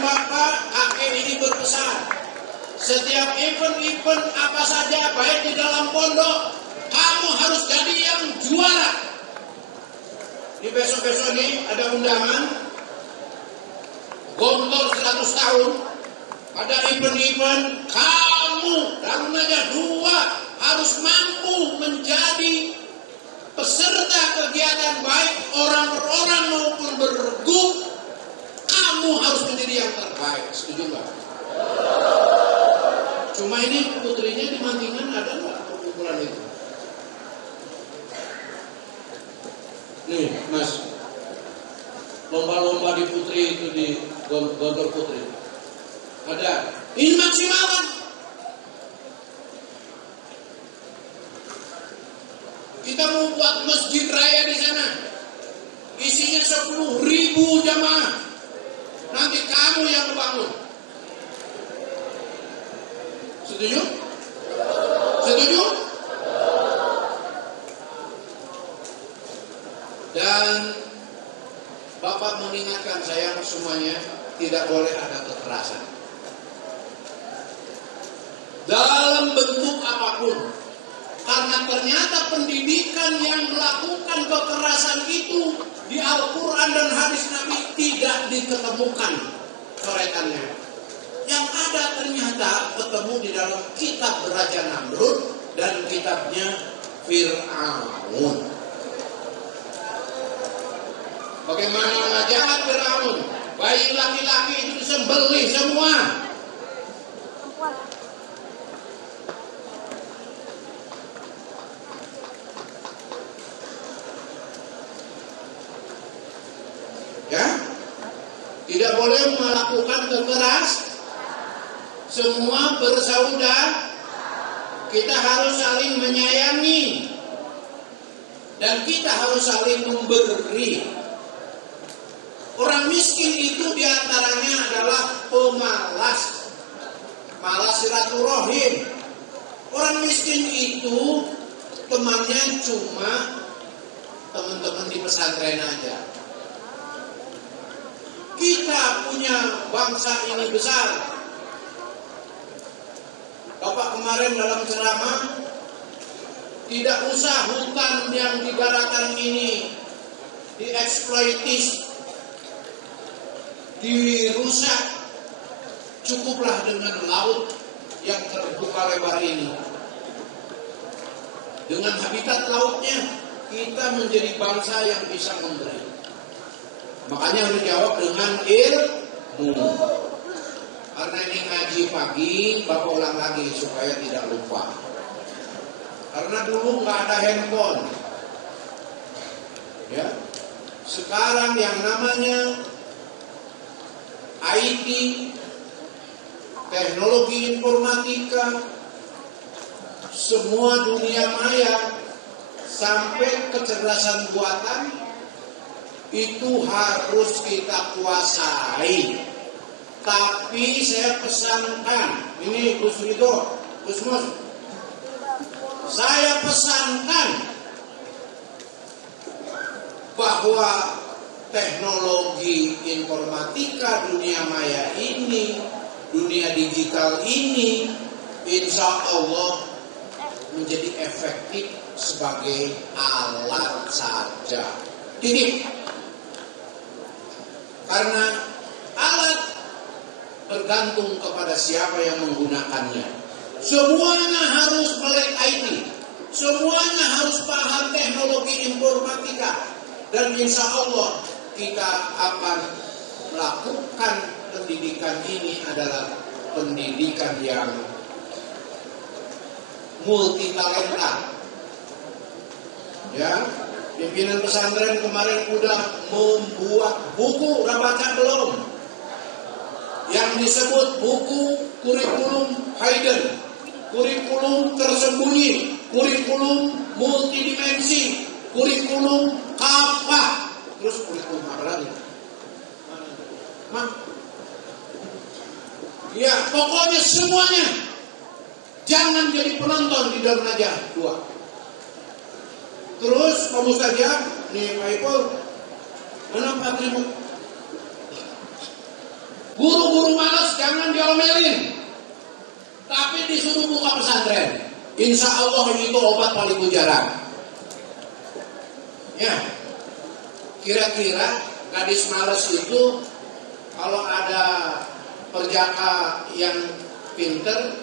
Bapak, kakek ini berpesan, setiap event-event apa saja, baik di dalam pondok, kamu harus jadi yang juara. Di besok-besok ini ada undangan Gontor 100 tahun. Pada event-event kamu dalam aja 2 harus mampu menjadi peserta kegiatan, baik orang per orang maupun bergrup. Kamu harus menjadi yang terbaik. Setuju nggak? Cuma ini putrinya di Mantingan ada nggak perkumpulan itu? Nih Mas, lomba-lomba di Putri itu di Gontor Putri ada. Ini maksimalkan. Kita mau buat masjid raya di sana, isinya 10.000 jamaah. Nanti kamu yang bangun. Setuju? Setuju? Dan Bapak mengingatkan saya semuanya, tidak boleh ada kekerasan dalam bentuk apapun. Karena ternyata pendidikan yang melakukan kekerasan itu di Al-Quran dan hadis Nabi tidak diketemukan coretannya. Yang ada ternyata ketemu di dalam kitab Raja Namrud dan kitabnya Fir'aun. Bagaimana ngajaran Fir'aun? Bayi laki-laki itu disembelih semua. Ya, tidak boleh melakukan kekerasan. Semua bersaudara. Kita harus saling menyayangi dan kita harus saling memberi. Orang miskin itu diantaranya adalah pemalas, malas silaturahim. Orang miskin itu temannya cuma teman-teman di pesantren aja. Kita punya bangsa ini besar. Bapak kemarin dalam ceramah, tidak usah hutan yang digarakan ini dieksploitis, dirusak. Cukuplah dengan laut yang terbuka lebar ini. Dengan habitat lautnya, kita menjadi bangsa yang bisa memberi. Makanya harus jawab dengan ilmu. Karena ini ngaji pagi, Bapak ulang lagi supaya tidak lupa. Karena dulu nggak ada handphone. Ya. Sekarang yang namanya IT, teknologi informatika, semua dunia maya, sampai kecerdasan buatan, itu harus kita kuasai. Tapi saya pesankan, ini Gus Ridho, Gus Mus, saya pesankan bahwa teknologi informatika dunia maya ini, dunia digital ini, insya Allah menjadi efektif sebagai alat saja. Ini karena alat bergantung kepada siapa yang menggunakannya. Semuanya harus melek IT, semuanya harus paham teknologi informatika, dan insya Allah kita akan melakukan pendidikan ini adalah pendidikan yang multi talenta. Ya, pimpinan pesantren kemarin udah membuat buku, udah baca belum? Yang disebut buku kurikulum hidden, kurikulum tersembunyi, kurikulum multidimensi, kurikulum apa? Terus kurikulum apa lagi? Ya, pokoknya semuanya. Jangan jadi penonton di dalam aja 2. Terus kamu saja, nih Pak Ipul, kenapa terima? Guru-guru malas jangan diomelin, tapi disuruh buka pesantren. Insya Allah itu obat paling mujarab. Ya, kira-kira gadis malas itu kalau ada perjaka yang pinter,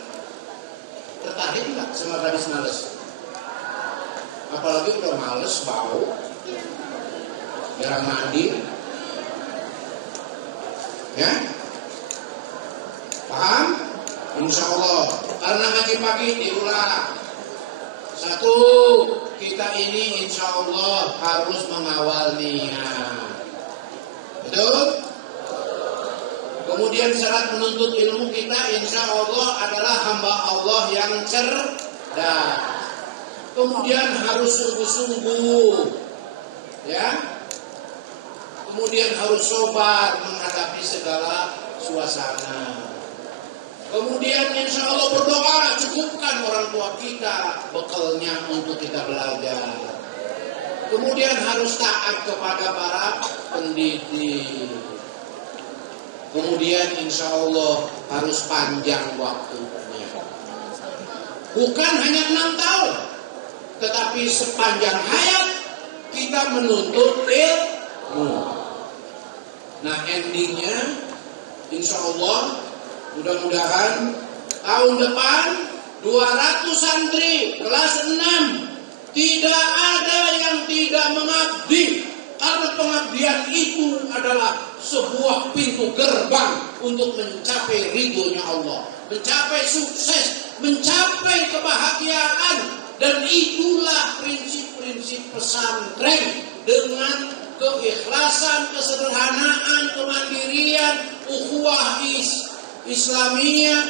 tertarik nggak sama gadis malas? Apalagi udah males, bau, jarang mandi, ya, paham? Insya Allah. Karena ngaji pagi diulang. Satu, kita ini insya Allah harus mengawal niat. Betul? Kemudian syarat menuntut ilmu kita insya Allah adalah hamba Allah yang cerdas. Kemudian harus sungguh-sungguh, ya. Kemudian harus sabar menghadapi segala suasana. Kemudian insya Allah berdoa, cukupkan orang tua kita bekalnya untuk kita belajar. Kemudian harus taat kepada para pendidik. Kemudian insya Allah harus panjang waktunya. Bukan hanya 6 tahun, tetapi sepanjang hayat kita menuntut ilmu. Nah, endingnya insya Allah mudah-mudahan tahun depan 200 santri kelas 6 tidak ada yang tidak mengabdi, karena pengabdian itu adalah sebuah pintu gerbang untuk mencapai ridhonya Allah, mencapai sukses, mencapai kebahagiaan. Dan itulah prinsip-prinsip pesantren, dengan keikhlasan, kesederhanaan, kemandirian, ukhuwah Islamiyah,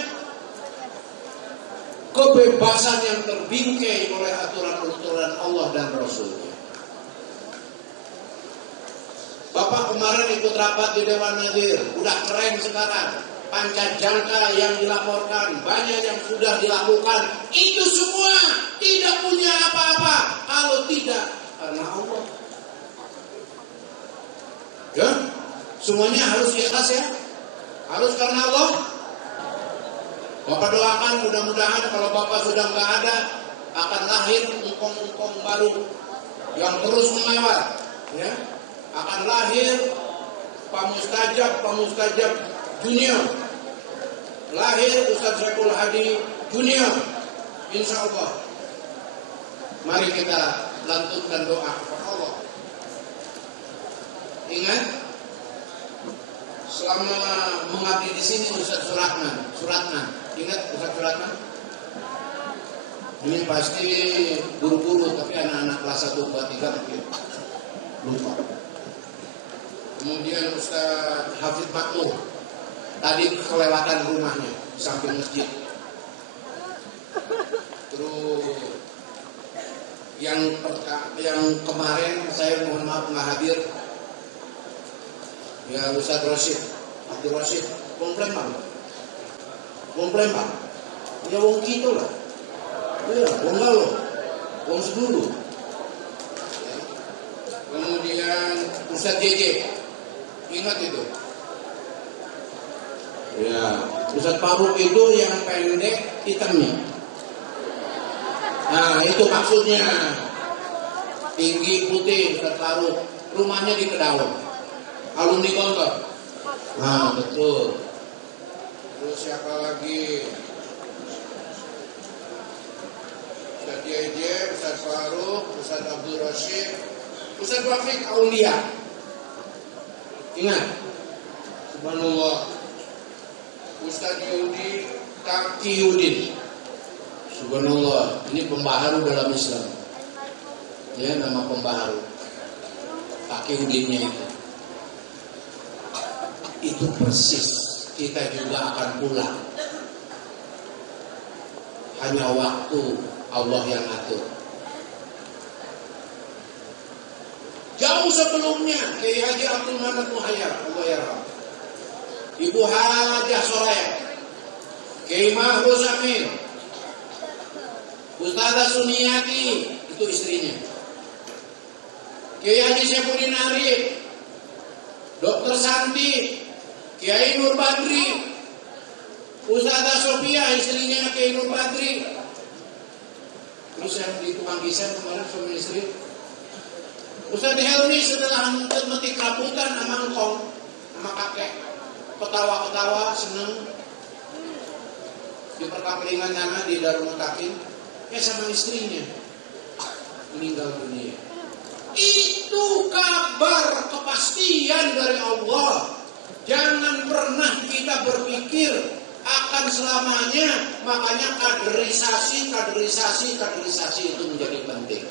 kebebasan yang terbingkai oleh aturan-aturan Allah dan Rasulnya. Bapak kemarin ikut rapat di Dewan Nazir, udah keren sekarang. Pancajangka yang dilaporkan, banyak yang sudah dilakukan. Itu semua tidak punya apa-apa kalau tidak karena Allah. Ya, semuanya harus ikhlas ya. Harus karena Allah. Bapak doakan mudah-mudahan kalau Bapak sudah nggak ada, akan lahir engkong-engkong baru yang terus melewat. Ya, akan lahir pamustajab junior. Lahir Ustaz Syaikul Hadi junior. Insya Allah. Mari kita lantunkan doa kepada Allah. Ingat, selama mengabdi di sini Ustaz Suratman. Ingat Ustaz Suratman? Ini pasti guru-guru, tapi anak-anak kelas 1, 2, 3 mungkin lupa. Kemudian Ustaz Hafid Makmur. Tadi kelewatan rumahnya di samping masjid. Terus yang kemarin saya mohon maaf nggak hadir, ya Ustaz Abdul Rashid, komplain bang, ya wong gitu lah, ya wong galau, wong sedulu. Kemudian Ustaz JJ, ingat itu. Ya, Ustaz Faruk itu yang pendek hitamnya. Nah, itu maksudnya. Tinggi putih Ustaz Faruk. Rumahnya di Kedaung. Alumni Gontor. Nah, betul. Terus siapa lagi? Ustaz JJ, Ustaz Faruk, Ustaz Abdul Rashid, Ustaz Wafik Aulia. Ingat. Subhanallah. Ustaz Yudi Taqiyuddin. Subhanallah, ini pembaharu dalam Islam. Ya, nama pembaharu. Taqiyuddinnya itu. Itu persis kita juga akan pulang. Hanya waktu Allah yang atur. Jauh sebelumnya Kiai Haji Abdul Manat Muhayyar, Allah yarham. Ibu Hajah Soraya, Kiai Mahfuz Amin, Ustazah Suniyati, itu istrinya. Kiai Haji Syafuddin Arif, Dr. Santi, Kiai Nur Badri, Ustazah Sofia, istrinya Kiai Nur Badri. Terus yang di tukang kisah kemarin suami istri. Ustaz Helmi setelah metik rambutan sama engkong, sama kakek, ketawa-ketawa, seneng. Di perkampungan sana di Darumutakin, sama istrinya meninggal dunia. Itu kabar kepastian dari Allah. Jangan pernah kita berpikir akan selamanya. Makanya kaderisasi itu menjadi penting.